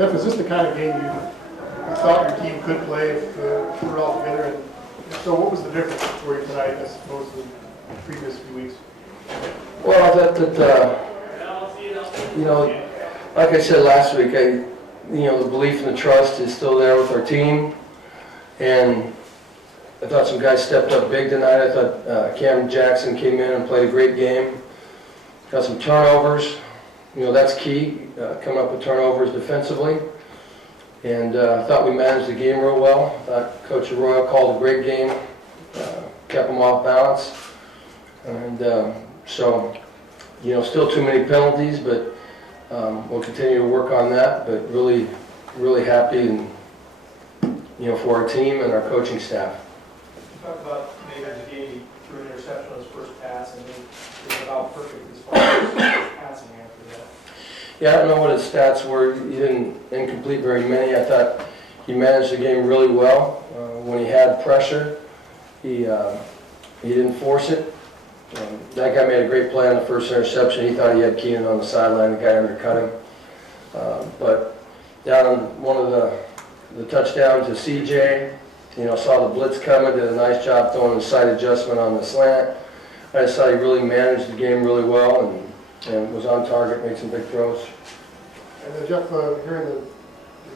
Jeff, is this the kind of game you thought your team could play if you were all together? And so what was the difference for you tonight as opposed to the previous few weeks? Well, I thought that, like I said last week, the belief and the trust is still there with our team. And I thought some guys stepped up big tonight. I thought Cam Jackson came in and played a great game. Got some turnovers. That's key, coming up with turnovers defensively. And I thought we managed the game real well. I thought Coach Arroyo called a great game, kept them off balance. And so, still too many penalties, but we'll continue to work on that. But really, really happy and, for our team and our coaching staff. You talked about maybe the game he threw an interception on his first pass, and he was about perfect as far as passing after that. Yeah, I don't know what his stats were. He didn't incomplete very many. I thought he managed the game really well. When he had pressure, he didn't force it. That guy made a great play on the first interception. He thought he had Keenan on the sideline. The guy undercut him. But down on one of the touchdowns to CJ, saw the blitz coming, did a nice job throwing the side adjustment on the slant. I just thought he really managed the game really well and was on target, made some big throws. And then Jeff, hearing the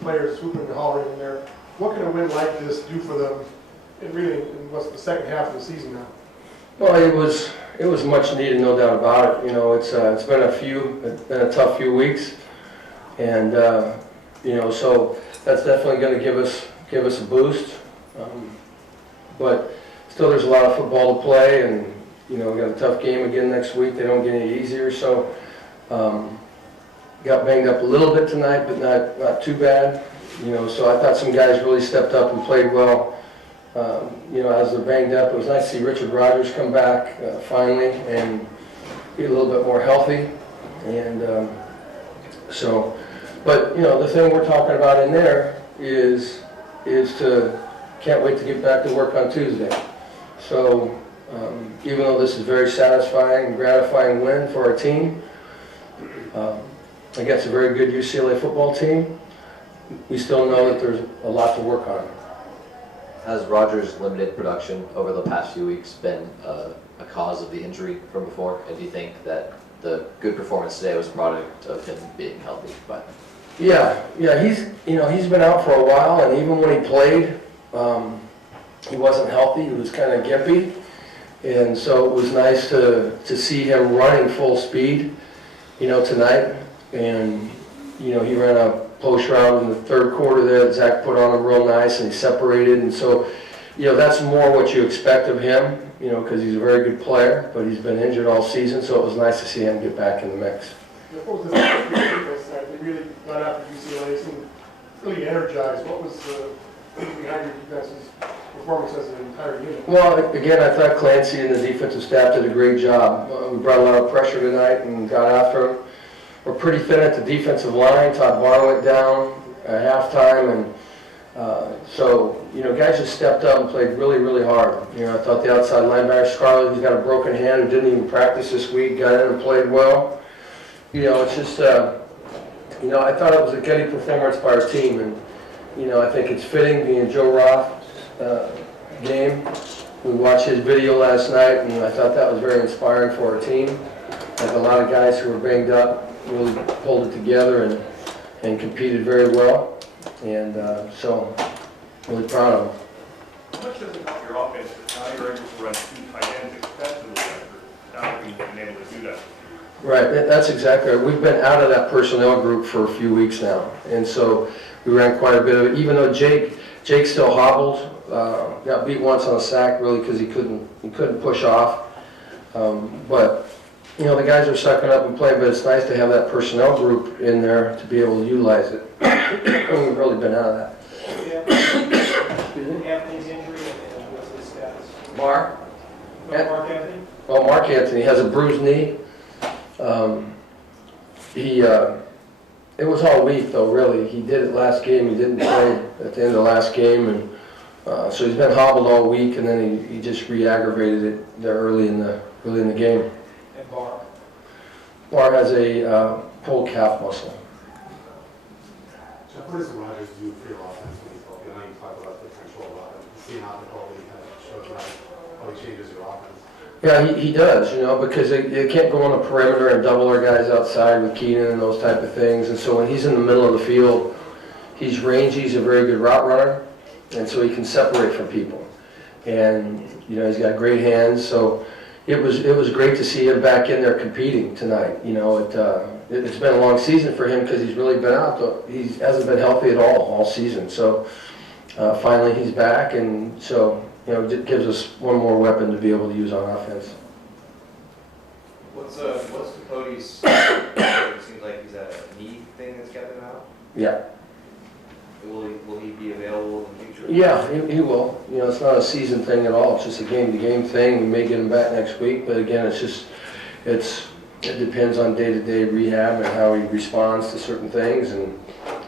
players swooping and hollering in there, what can a win like this do for them in what's the second half of the season now? Well, it was much needed, no doubt about it. It's been a tough few weeks, and so that's definitely going to give us a boost. But still, there's a lot of football to play, and we got a tough game again next week. They don't get any easier, so got banged up a little bit tonight, but not too bad. So I thought some guys really stepped up and played well. As they're banged up, it was nice to see Richard Rogers come back finally and be a little bit more healthy. And but the thing we're talking about in there is can't wait to get back to work on Tuesday. So even though this is a very satisfying and gratifying win for our team, against a very good UCLA football team, we still know that there's a lot to work on. Has Rogers' limited production over the past few weeks been a cause of the injury from before? And do you think that the good performance today was a product of him being healthy? Yeah, he's been out for a while, and even when he played, he wasn't healthy. He was kind of gimpy, and so it was nice to see him running full speed, tonight. And he ran a post route in the third quarter there that Zach put on him real nice, and he separated. And so, that's more what you expect of him, because he's a very good player, but he's been injured all season, so it was nice to see him get back in the mix. What was the defense that they really got after UCLA? Seemed really energized. What was behind your defense's performance as an entire unit? Well, again, I thought Clancy and the defensive staff did a great job. We brought a lot of pressure tonight and got after him. We're pretty thin at the defensive line. Todd Barr went down at halftime, and so guys just stepped up and played really, really hard. I thought the outside linebacker Scarlett, who's got a broken hand and didn't even practice this week, got in and played well. It's just I thought it was a good performance by our team, and I think it's fitting being Joe Roth's game. We watched his video last night, and I thought that was very inspiring for our team. Like a lot of guys who were banged up really pulled it together and competed very well, and so really proud of them. How much does it help your offense that now you're able to run two tight ends extensively after now you've been able to do that? Right, that's exactly right. We've been out of that personnel group for a few weeks now, and so we ran quite a bit of it. Even though Jake still hobbled, got beat once on a sack really because he couldn't push off, but. The guys are sucking up and playing, but it's nice to have that personnel group in there to be able to utilize it. We've really been out of that. Anthony's injury and what's his status? Mark Anthony? Well, Mark Anthony has a bruised knee. It was all week though, really. He did it last game. He didn't play at the end of the last game, and so he's been hobbled all week, and then he just re-aggravated it there early in the game. And Barr? Barr has a pulled calf muscle. Jeff, what does Rogers do for your offense when he's healthy? I know you talk about the potential of offense. Seeing how the quality kind of shows how he changes your offense. Yeah, he does, you know, because they can't go on the perimeter and double our guys outside with Keenan and those type of things. And so when he's in the middle of the field, he's rangy, he's a very good route runner, and so he can separate from people. And, you know, he's got great hands, so it was great to see him back in there competing tonight. You know, it's been a long season for him because he's really been out. He hasn't been healthy at all season. So finally he's back, and so, you know, it gives us one more weapon to be able to use on offense. What's Cody's? It seems like he's a knee thing that's kept him out. Yeah. Will he be available in the future? Yeah, he will. You know, it's not a season thing at all. It's just a game-to-game thing. We may get him back next week, but again, it depends on day-to-day rehab and how he responds to certain things, and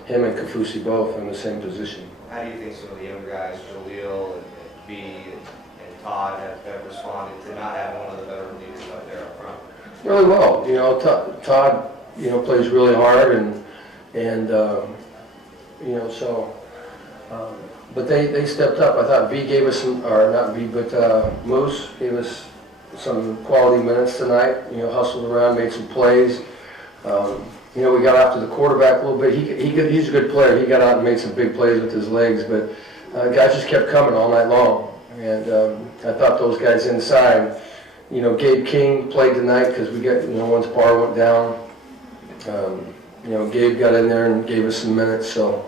him and Kafusi both are in the same position. How do you think some of the younger guys, Jaleel and B and Todd, have responded to not having one of the better leaders up there up front? Really well. You know, Todd, you know, plays really hard, and you know, so, but they stepped up. I thought V gave us some, or not V, but Moose gave us some quality minutes tonight. You know, hustled around, made some plays. You know, we got after the quarterback a little bit. He's a good player. He got out and made some big plays with his legs, but guys just kept coming all night long. And I thought those guys inside, you know, Gabe King played tonight because we got, you know, once Barr went down, you know, Gabe got in there and gave us some minutes, so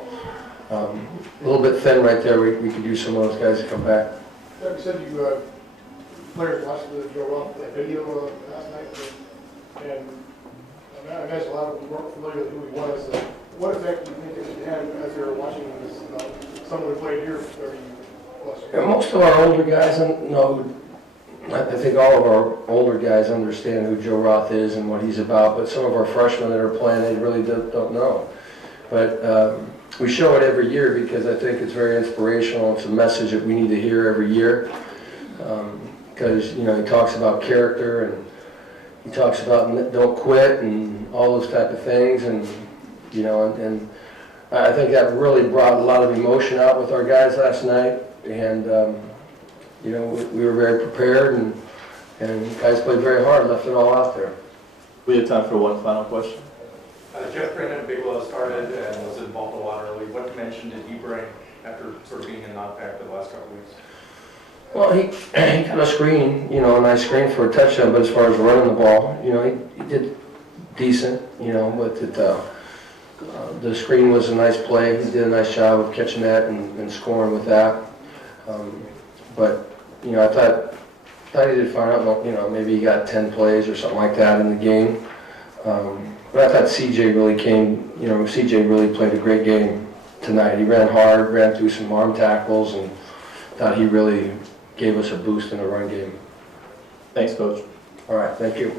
a little bit thin right there. We could use some of those guys to come back. Yeah, you said you players watched the Joe Roth video last night, and I imagine a lot of them weren't familiar with who he was. What effect do you think it had as they were watching this? Someone who played here 30 plus years? Yeah, most of our older guys know. I think all of our older guys understand who Joe Roth is and what he's about, but some of our freshmen that are playing, they really don't know. But we show it every year because I think it's very inspirational. It's a message that we need to hear every year because, you know, he talks about character and he talks about don't quit and all those type of things, and, you know, and I think that really brought a lot of emotion out with our guys last night, and you know, we were very prepared, and guys played very hard, left it all out there. We have time for one final question. Jeff Brandon Bigelow started and was involved a lot early. What dimension did he bring after sort of being in non-pack the last couple of weeks? Well, he got a screen, you know, a nice screen for a touchdown, but as far as running the ball, you know, he did decent, you know, but the screen was a nice play. He did a nice job of catching that and scoring with that. But, you know, I thought he did fine. I don't know, you know, maybe he got 10 plays or something like that in the game. But I thought CJ really came, you know, CJ really played a great game tonight. He ran hard, ran through some arm tackles, and thought he really gave us a boost in the run game. Thanks, Coach. All right, thank you.